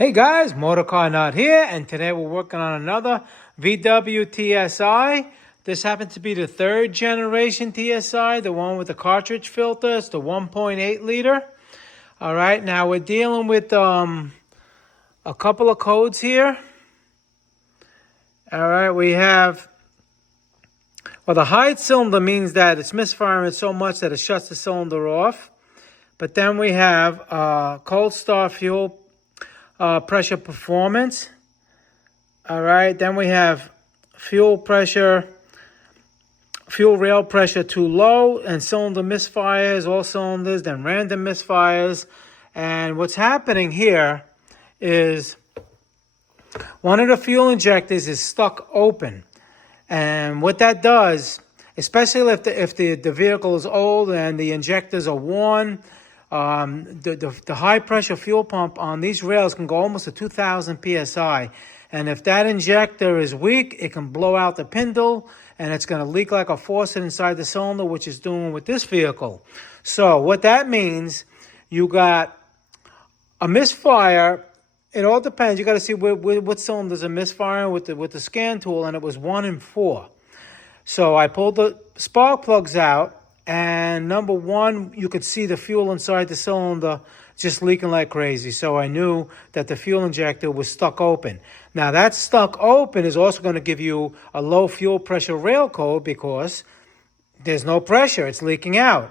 Hey guys, Motorcar Nut here, and today we're working on another VW TSI. This happens to be the third generation TSI, the one with the cartridge filter. It's the 1.8 liter. All right, now we're dealing with a couple of codes here. All right, we have, well, the hide cylinder means that it's misfiring so much that it shuts the cylinder off. But then we have cold start fuel pressure performance. All right, then we have fuel rail pressure too low, and cylinder misfires, all cylinders, then random misfires. And what's happening here is one of the fuel injectors is stuck open. And what that does, especially if the vehicle is old and the injectors are worn, the high pressure fuel pump on these rails can go almost to 2,000 PSI. And if that injector is weak, it can blow out the spindle and it's going to leak like a faucet inside the cylinder, which is doing with this vehicle. So what that means, you got a misfire. It all depends. You got to see what cylinders are misfiring with the scan tool, and it was 1 and 4. So I pulled the spark plugs out. And number one, you could see the fuel inside the cylinder just leaking like crazy. So I knew that the fuel injector was stuck open. Now that stuck open is also going to give you a low fuel pressure rail code because there's no pressure, it's leaking out.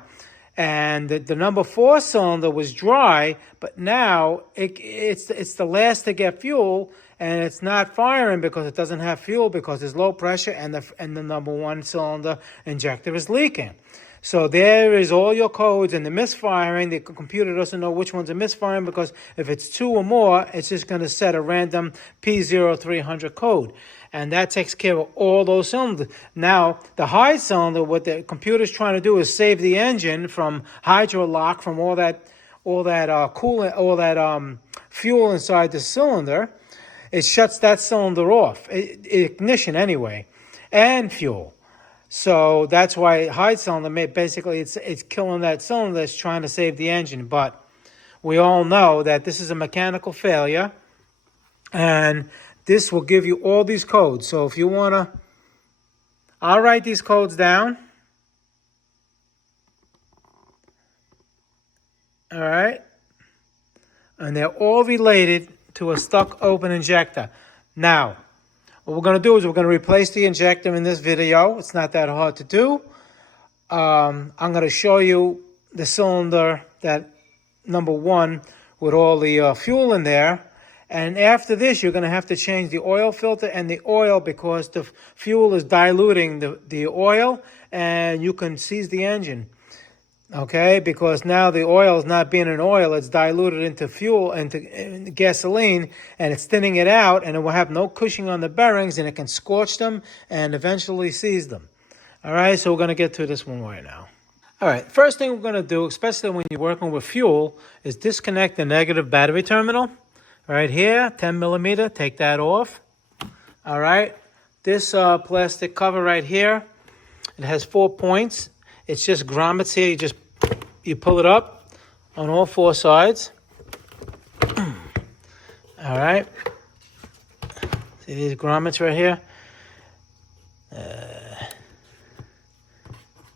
And the number 4 cylinder was dry, but now it's the last to get fuel, and it's not firing because it doesn't have fuel because there's low pressure, and the number 1 cylinder injector is leaking. So there is all your codes, and the misfiring, the computer doesn't know which ones are misfiring because if it's 2 or more, it's just going to set a random P0300 code. And that takes care of all those cylinders. Now, the hide cylinder, what the computer's trying to do is save the engine from hydro lock, from all that coolant, all that fuel inside the cylinder. It shuts that cylinder off, ignition anyway, and fuel. So that's why hide cylinder, basically it's killing that cylinder that's trying to save the engine. But we all know that this is a mechanical failure, and this will give you all these codes. So if you want to, I'll write these codes down. All right. And they're all related to a stuck open injector. Now, what we're going to do is we're going to replace the injector in this video. It's not that hard to do. I'm going to show you the cylinder, that number 1, with all the fuel in there. And after this, you're going to have to change the oil filter and the oil because the fuel is diluting the oil, and you can seize the engine. Okay, because now the oil is not being an oil, it's diluted into fuel, into gasoline, and it's thinning it out, and it will have no cushioning on the bearings, and it can scorch them and eventually seize them. All right, so we're going to get to this one right now. All right, first thing we're going to do, especially when you're working with fuel, is disconnect the negative battery terminal. Right here, 10 millimeter, take that off. All right, this plastic cover right here, it has 4 points. It's just grommets here. You pull it up on all 4 sides. All right. See these grommets right here?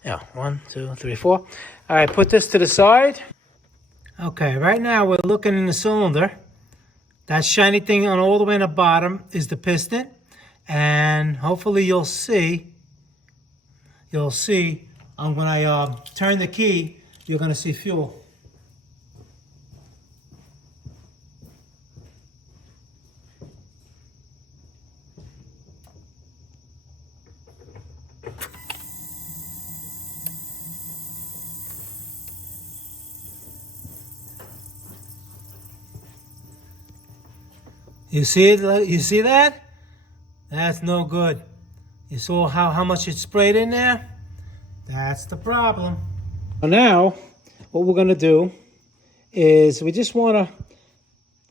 Yeah, 1, 2, 3, 4. All right, put this to the side. Okay, right now we're looking in the cylinder. That shiny thing on all the way in the bottom is the piston. And hopefully you'll see, when I turn the key, you're going to see fuel. You see it? You see that? That's no good. You saw how much it sprayed in there? That's the problem. Now, what we're going to do is we just want to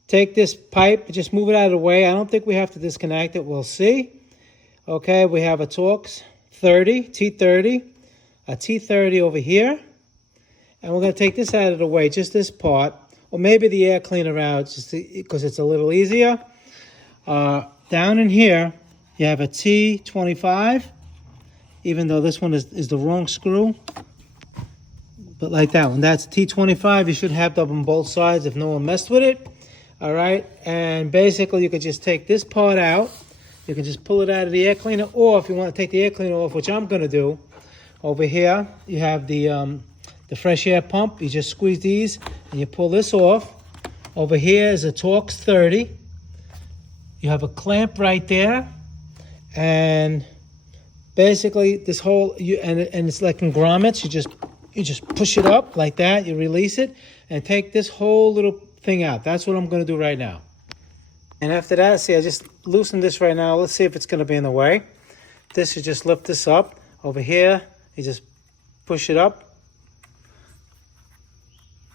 take this pipe, just move it out of the way. I don't think we have to disconnect it. We'll see. Okay, we have a Torx 30, T30, a T30 over here. And we're going to take this out of the way, just this part. or maybe the air cleaner out just because it's a little easier. Down in here, you have a T25, even though this one is the wrong screw. But like that one, that's T25. You should have them on both sides if no one messed with it. All right, and basically you can just take this part out. You can just pull it out of the air cleaner, or if you want to take the air cleaner off, which I'm going to do, over here you have the fresh air pump. You just squeeze these and you pull this off. Over here is a Torx 30. You have a clamp right there, and basically this whole and it's like in grommets. You just push it up like that. You release it and take this whole little thing out. That's what I'm going to do right now. And after that, see, I just loosened this right now. Let's see if it's going to be in the way. This, you just lift this up. Over here, you just push it up.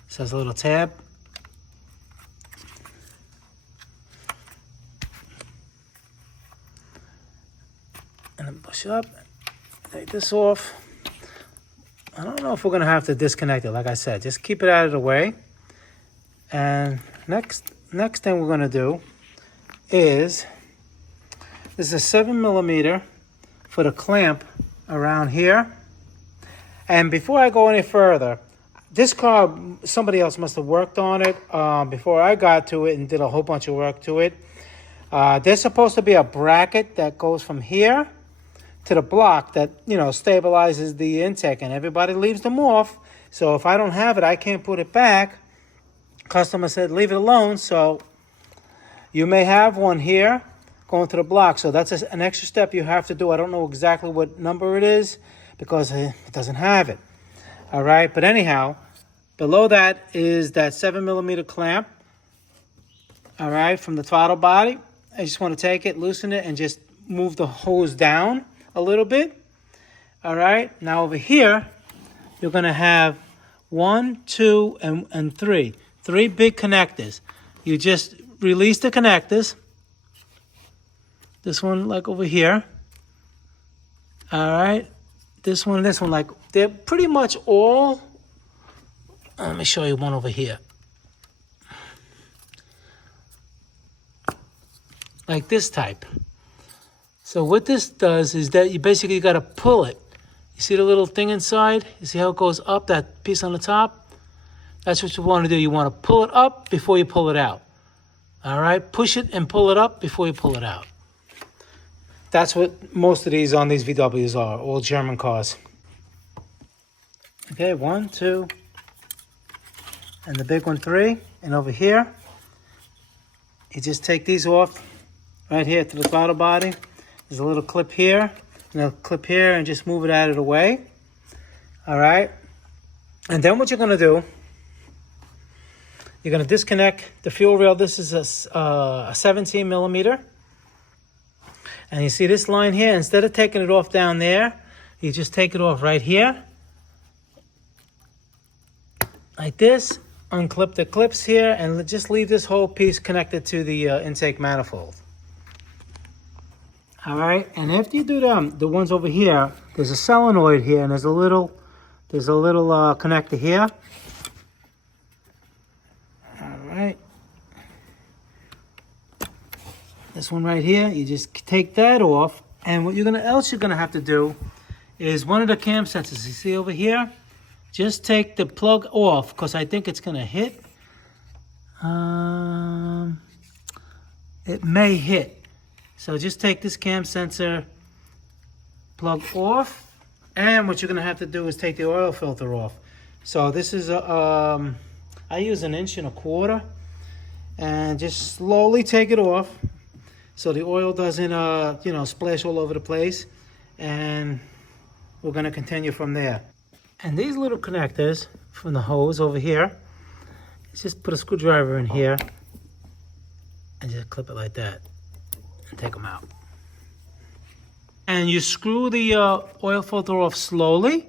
This has a little tab. And then push it up. Take this off. I don't know if we're going to have to disconnect it. Like I said, just keep it out of the way. And next thing we're going to do is, this is a 7mm for the clamp around here. And before I go any further, this car, somebody else must have worked on it before I got to it and did a whole bunch of work to it. There's supposed to be a bracket that goes from here to the block that, you know, stabilizes the intake, and everybody leaves them off. So if I don't have it, I can't put it back. Customer said leave it alone, so you may have one here going to the block. So that's an extra step you have to do. I don't know exactly what number it is because it doesn't have it. All right, but anyhow, below that is that 7mm clamp. All right, from the throttle body. I just want to take it, loosen it, and just move the hose down a little bit. All right, now over here, you're going to have 1, 2, and 3. 3 big connectors. You just release the connectors. This one, like over here. All right. This one and this one, like, they're pretty much all. Let me show you one over here. Like this type. So what this does is that you basically got to pull it. You see the little thing inside? You see how it goes up, that piece on the top? That's what you want to do. You want to pull it up before you pull it out. All right? Push it and pull it up before you pull it out. That's what most of these on these VWs are, all German cars. Okay, 1, 2, and the big one 3. And over here, you just take these off right here to the throttle body. There's a little clip here, and a clip here, and just move it out of the way. All right? And then what you're going to do, you're going to disconnect the fuel rail. This is a 17mm. And you see this line here, instead of taking it off down there, you just take it off right here. Like this. Unclip the clips here, and just leave this whole piece connected to the intake manifold. All right, and after you do the ones over here, there's a solenoid here, and there's a little connector here. All right, this one right here, you just take that off, and what you're gonna have to do is one of the cam sensors you see over here. Just take the plug off, because I think it's gonna hit. It may hit. So just take this cam sensor plug off, and what you're gonna have to do is take the oil filter off. So this is I use 1.25 inch, and just slowly take it off so the oil doesn't splash all over the place, and we're gonna continue from there. And these little connectors from the hose over here, just put a screwdriver in here and just clip it like that. And take them out. And you screw the oil filter off slowly,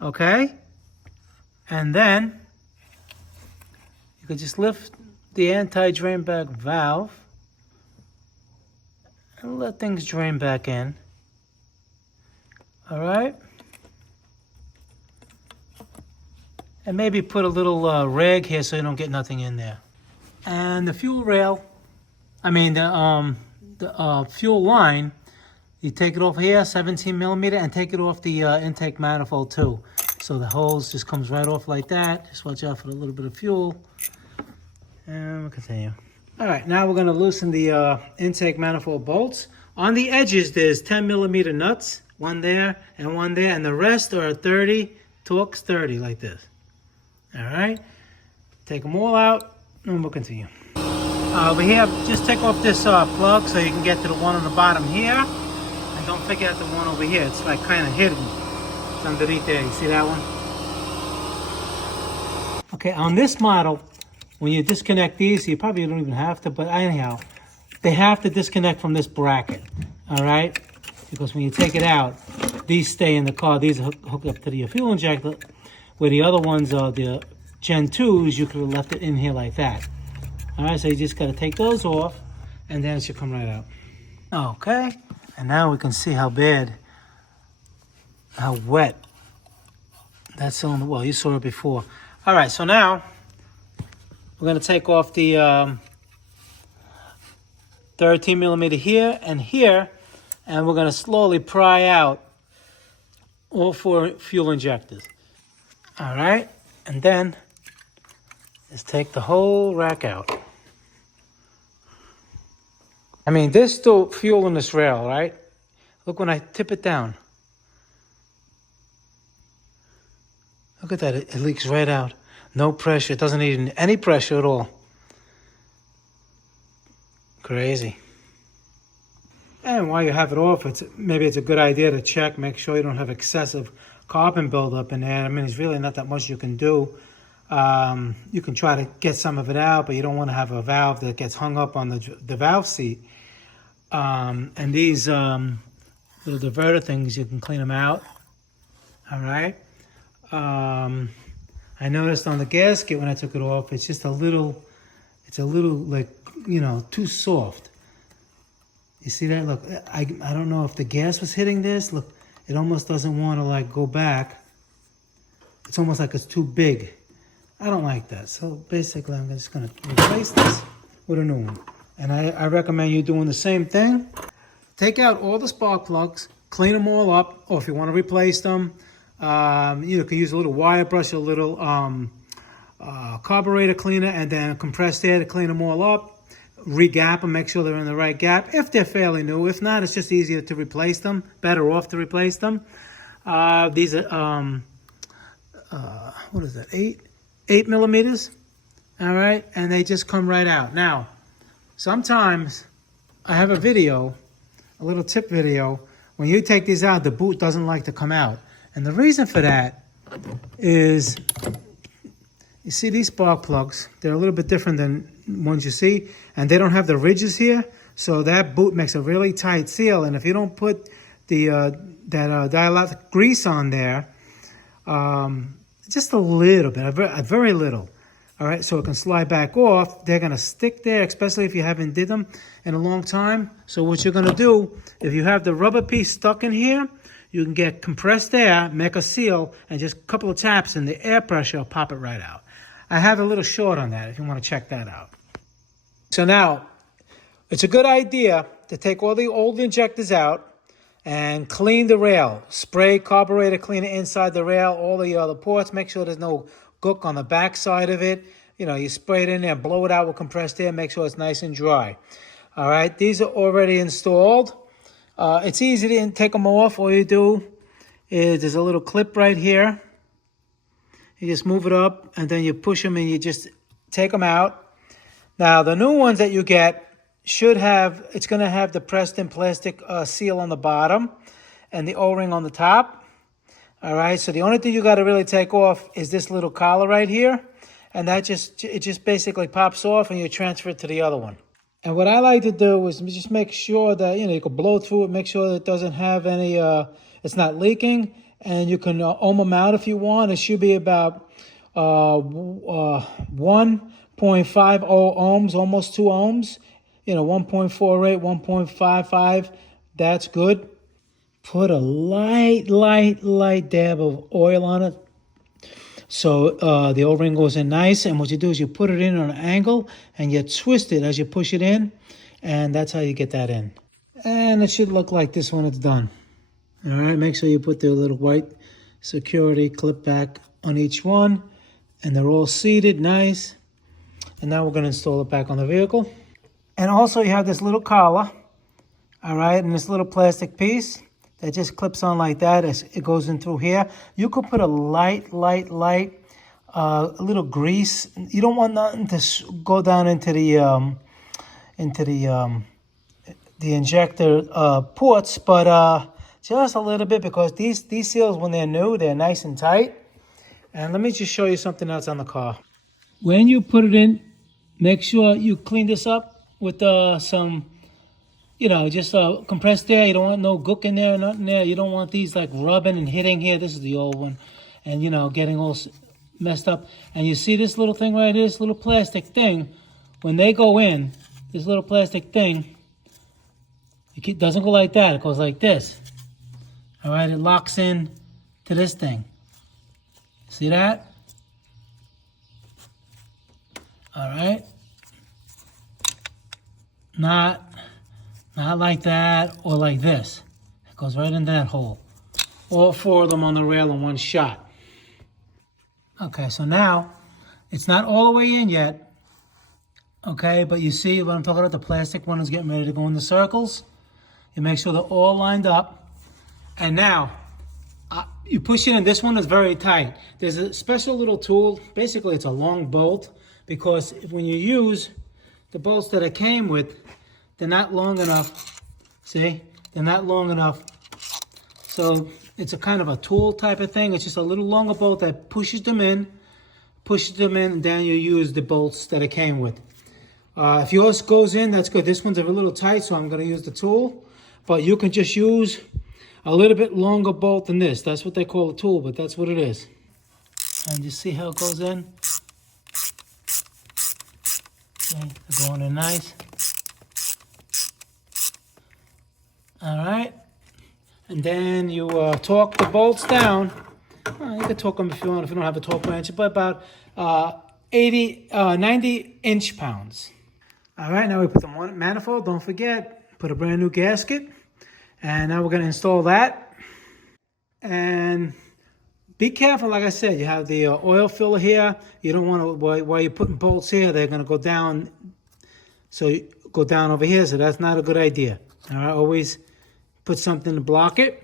okay? And then you can just lift the anti-drain back valve and let things drain back in. All right? And maybe put a little rag here so you don't get nothing in there. And the fuel rail, the fuel line, you take it off here, 17 millimeter, and take it off the intake manifold too. So the hose just comes right off like that. Just watch out for a little bit of fuel. And we'll continue. All right, now we're gonna loosen the intake manifold bolts. On the edges, there's 10 millimeter nuts, one there and one there, and the rest are 30, Torx 30, like this. All right, take them all out, and we'll continue. Over here, just take off this plug so you can get to the one on the bottom here. And don't forget the one over here. It's like kind of hidden. It's underneath there. You see that one? Okay, on this model, when you disconnect these, you probably don't even have to, but anyhow, they have to disconnect from this bracket. All right? Because when you take it out, these stay in the car. These are hooked up to the fuel injector, where the other ones are the Gen 2s, you could have left it in here like that. All right, so you just got to take those off, and then it should come right out. Okay, and now we can see how wet that cylinder. Well, you saw it before. All right, so now we're going to take off the 13 millimeter here, and we're going to slowly pry out all 4 fuel injectors. All right, and then just take the whole rack out. I mean, there's still fuel in this rail, right? Look when I tip it down. Look at that, it leaks right out. No pressure, it doesn't need any pressure at all. Crazy. And while you have it off, maybe it's a good idea to check, make sure you don't have excessive carbon buildup in there. I mean, there's really not that much you can do. You can try to get some of it out, but you don't want to have a valve that gets hung up on the valve seat. And these little diverter things, you can clean them out. All right. I noticed on the gasket when I took it off, it's just a little like, you know, too soft. You see that? Look, I don't know if the gas was hitting this. Look, it almost doesn't want to like go back. It's almost like it's too big. I don't like that. So basically, I'm just going to replace this with a new one. And I recommend you doing the same thing. Take out all the spark plugs, clean them all up, or if you want to replace them, you can use a little wire brush, a little carburetor cleaner, and then compressed air to clean them all up. Re-gap them, make sure they're in the right gap, if they're fairly new. If not, it's just easier to replace them, better off to replace them. These are, what is that, 8 millimeters, all right, and they just come right out. Now, sometimes I have a video, a little tip video, when you take these out, the boot doesn't like to come out. And the reason for that is, you see these spark plugs, they're a little bit different than ones you see, and they don't have the ridges here, so that boot makes a really tight seal, and if you don't put the dielectric grease on there, just a little bit, a very little, all right, so it can slide back off. They're going to stick there, especially if you haven't did them in a long time. So what you're going to do, if you have the rubber piece stuck in here, you can get compressed air, make a seal, and just a couple of taps, and the air pressure will pop it right out. I have a little short on that if you want to check that out. So now, it's a good idea to take all the old injectors out and clean the rail. Spray carburetor cleaner inside the rail, all the other ports. Make sure there's no gook on the back side of it. You know, you spray it in there, blow it out with compressed air, make sure it's nice and dry. All right, these are already installed. It's easy to take them off. All you do is there's a little clip right here. You just move it up, and then you push them, and you just take them out. Now, the new ones that you get should have, it's going to have the pressed-in plastic seal on the bottom and the O-ring on the top. All right, so the only thing you got to really take off is this little collar right here, and it just basically pops off, and you transfer it to the other one. And what I like to do is just make sure that, you know, you can blow through it, make sure that it doesn't have any, it's not leaking, and you can ohm them out if you want. It should be about 1.50 ohms, almost 2 ohms. You know, 1.48, 1.55, that's good. Put a light dab of oil on it. So the O-ring goes in nice, and what you do is you put it in on an angle, and you twist it as you push it in, and that's how you get that in. And it should look like this when it's done. All right, make sure you put the little white security clip back on each one, and they're all seated nice. And now we're going to install it back on the vehicle. And also you have this little collar, all right, and this little plastic piece that just clips on like that as it goes in through here. You could put a light, a little grease. You don't want nothing to go down into the injector ports, but just a little bit, because these seals, when they're new, they're nice and tight. And let me just show you something else on the car. When you put it in, make sure you clean this up with some, just compressed air. You don't want no gook in there, nothing there. You don't want these like rubbing and hitting here. This is the old one. And, getting all messed up. And you see this little thing right here, this little plastic thing. When they go in, this little plastic thing, it doesn't go like that. It goes like this. All right, it locks in to this thing. See that? All right. Not like that or like this. It goes right in that hole. All four of them on the rail in one shot. Okay, so now it's not all the way in yet. Okay, but you see what I'm talking about? The plastic one is getting ready to go in the circles. You make sure they're all lined up. And now, you push it in. This one is very tight. There's a special little tool. Basically, it's a long bolt, because when you use the bolts that it came with, they're not long enough. See? They're not long enough. So it's a kind of a tool type of thing. It's just a little longer bolt that pushes them in, and then you use the bolts that it came with. If yours goes in, that's good. This one's a little tight, so I'm going to use the tool. But you can just use a little bit longer bolt than this. That's what they call a tool, but that's what it is. And you see how it goes in? Okay, they're going in nice. All right. And then you torque the bolts down. You can torque them if you want, if you don't have a torque wrench, but about 90 inch-pounds. All right, now we put the manifold. Don't forget, put a brand new gasket. And now we're going to install that. And be careful, like I said, you have the oil filler here. You don't want to, while you're putting bolts here, they're going to go down. So you go down over here, so that's not a good idea. All right, always put something to block it.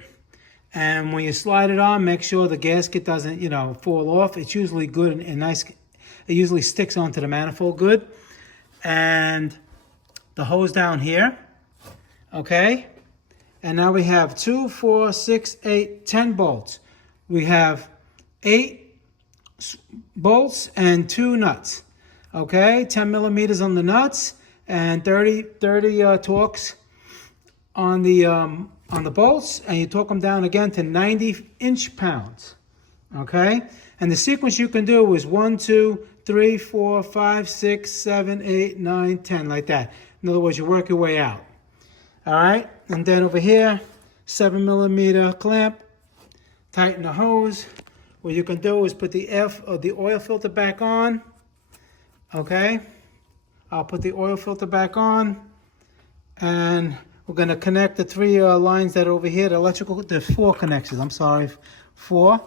And when you slide it on, make sure the gasket doesn't, fall off. It's usually good and nice. It usually sticks onto the manifold good. And the hose down here, okay? And now we have 2, 4, 6, 8, 10 bolts. We have 8 bolts and 2 nuts. Okay, 10 millimeters on the nuts and 30 torques on the bolts, and you torque them down again to 90 inch-pounds. Okay, and the sequence you can do is 1, 2, 3, 4, 5, 6, 7, 8, 9, 10, like that. In other words, you work your way out. All right, and then over here, 7 millimeter clamp, tighten the hose. What you can do is put the oil filter back on. Okay, I'll put the oil filter back on, and we're going to connect the 3 lines that are over here. The electrical, there's 4 connections. I'm sorry, 4.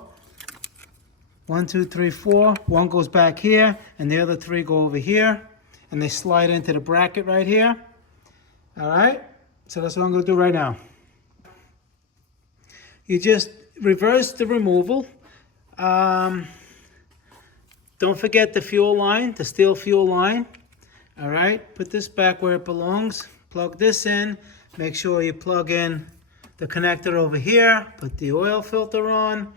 1, 2, 3, 4. One goes back here, and the other 3 go over here, and they slide into the bracket right here. All right. So that's what I'm going to do right now. You just reverse the removal. Don't forget the fuel line, the steel fuel line. All right, put this back where it belongs. Plug this in. Make sure you plug in the connector over here. Put the oil filter on.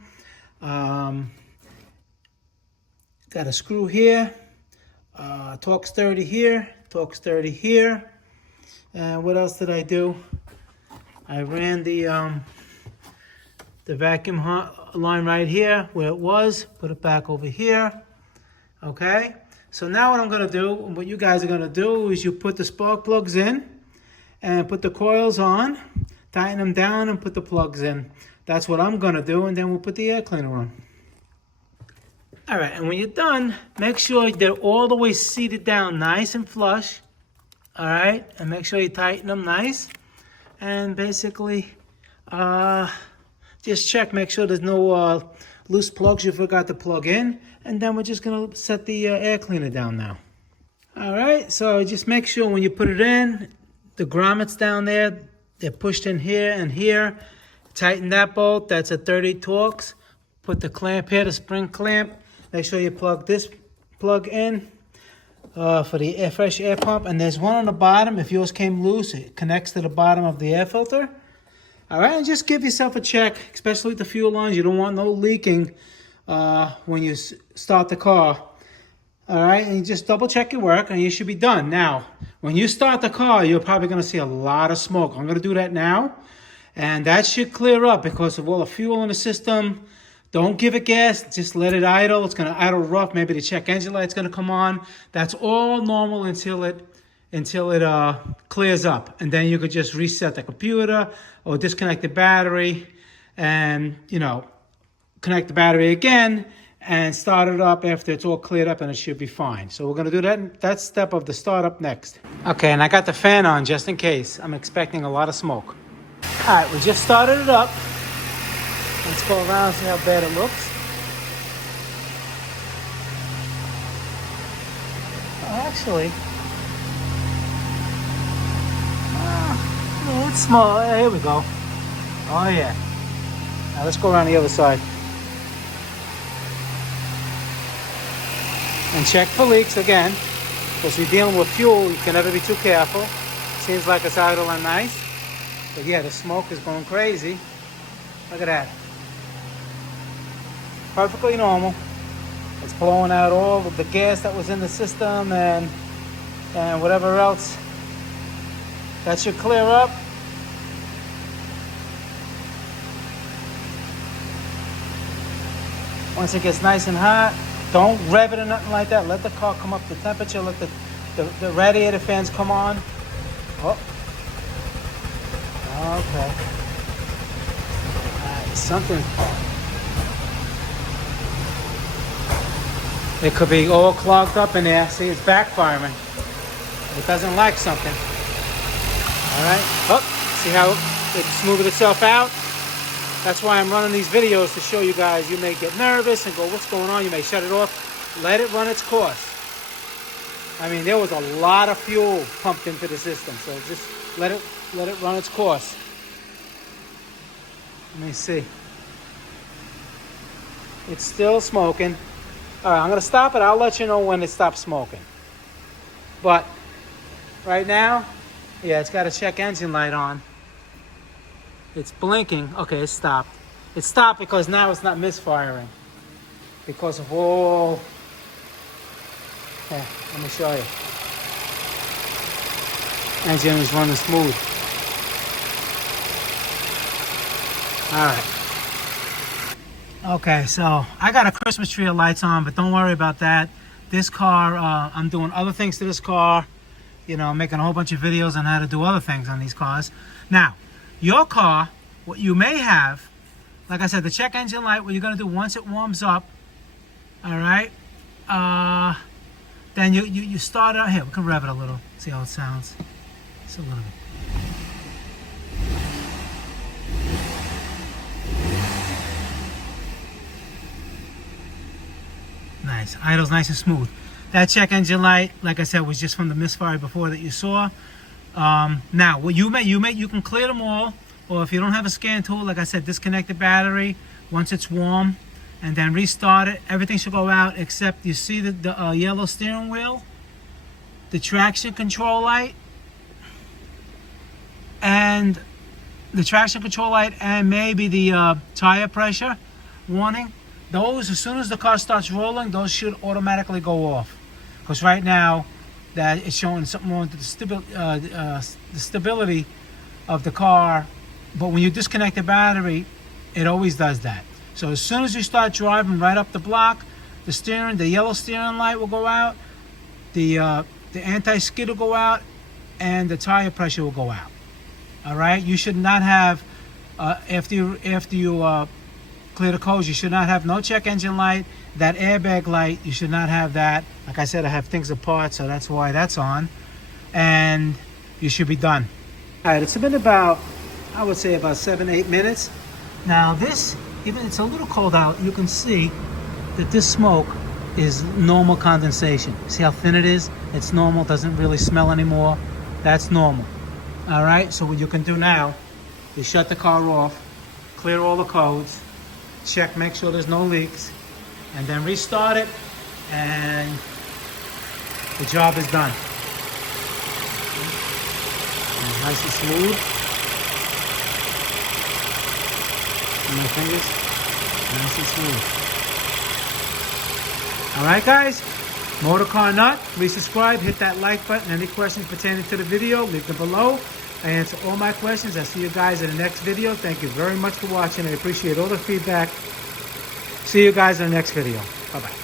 Got a screw here. Torx 30 here. Torx 30 here. And what else did I do? I ran the vacuum line right here where it was. Put it back over here. Okay. So now what I'm going to do, what you guys are going to do, is you put the spark plugs in and put the coils on, tighten them down, and put the plugs in. That's what I'm going to do, and then we'll put the air cleaner on. All right, and when you're done, make sure they're all the way seated down nice and flush. All right, and make sure you tighten them nice. And basically, just check, make sure there's no loose plugs you forgot to plug in. And then we're just gonna set the air cleaner down now. All right, so just make sure when you put it in, the grommets down there, they're pushed in here and here. Tighten that bolt, that's a 30 Torx. Put the clamp here, the spring clamp. Make sure you plug this plug in for the fresh air pump. And there's one on the bottom. If yours came loose, it connects to the bottom of the air filter. All right, and just give yourself a check, especially with the fuel lines. You don't want no leaking when you start the car. All right, and you just double check your work and you should be done. Now, when you start the car, you're probably gonna see a lot of smoke. I'm gonna do that now. And that should clear up because of all the fuel in the system. Don't give it gas, just let it idle. It's gonna idle rough, maybe the check engine light's gonna come on. That's all normal until it clears up. And then you could just reset the computer or disconnect the battery and, you know, connect the battery again and start it up after it's all cleared up and it should be fine. So we're gonna do that step of the startup next. Okay, and I got the fan on just in case. I'm expecting a lot of smoke. All right, we just started it up. Let's go around and see how bad it looks. Oh, actually, it's small. Here we go. Oh yeah. Now let's go around the other side. And check for leaks again. Because you're dealing with fuel, you can never be too careful. Seems like it's idle and nice. But yeah, the smoke is going crazy. Look at that. Perfectly normal. It's blowing out all of the gas that was in the system and whatever else. That should clear up. Once it gets nice and hot, don't rev it or nothing like that. Let the car come up to temperature. Let the radiator fans come on. Oh. Okay. Something. It could be all clogged up in there. See, it's backfiring. It doesn't like something. All right. Oh, see how it smoothed itself out? That's why I'm running these videos to show you guys. You may get nervous and go, what's going on? You may shut it off. Let it run its course. I mean, there was a lot of fuel pumped into the system. So just let it run its course. Let me see. It's still smoking. All right, I'm going to stop it. I'll let you know when it stops smoking. But right now, yeah, it's got a check engine light on. It's blinking. Okay, it stopped. It stopped because now it's not misfiring. Because of all... Yeah, let me show you. Engine is running smooth. All right. Okay, so I got a Christmas tree of lights on, but don't worry about that. This car, I'm doing other things to this car. You know, making a whole bunch of videos on how to do other things on these cars. Now, your car, what you may have, like I said, the check engine light, what you're going to do once it warms up, all right, then you start out here. We can rev it a little, see how it sounds. Just a little bit. Nice. Idle's nice and smooth. That check engine light, like I said, was just from the Misfire before that you saw. Now, what you can clear them all, or if you don't have a scan tool, like I said, disconnect the battery once it's warm, and then restart it. Everything should go out except you see the yellow steering wheel, the traction control light, and maybe the tire pressure warning. Those, as soon as the car starts rolling, those should automatically go off. Because right now, that it's showing something wrong with the stability of the car. But when you disconnect the battery, it always does that. So as soon as you start driving right up the block, the yellow steering light will go out, the anti-skid will go out, and the tire pressure will go out. All right. You should not have after you Clear the codes. You should not have no check engine light. That airbag light, you should not have that. Like I said, I have things apart, so that's why that's on. And you should be done. All right, it's been about, I would say about 7-8 minutes. Now this, even it's a little cold out, you can see that this smoke is normal condensation. See how thin it is? It's normal, doesn't really smell anymore. That's normal. All right, so what you can do now is shut the car off, clear all the codes, check, make sure there's no leaks, and then restart it, and the job is done. And nice and smooth. And my fingers, nice and smooth. All right, guys, Motor Car Nut, please subscribe, hit that like button. Any questions pertaining to the video, leave them below. I answer all my questions. I'll see you guys in the next video. Thank you very much for watching. I appreciate all the feedback. See you guys in the next video. Bye-bye.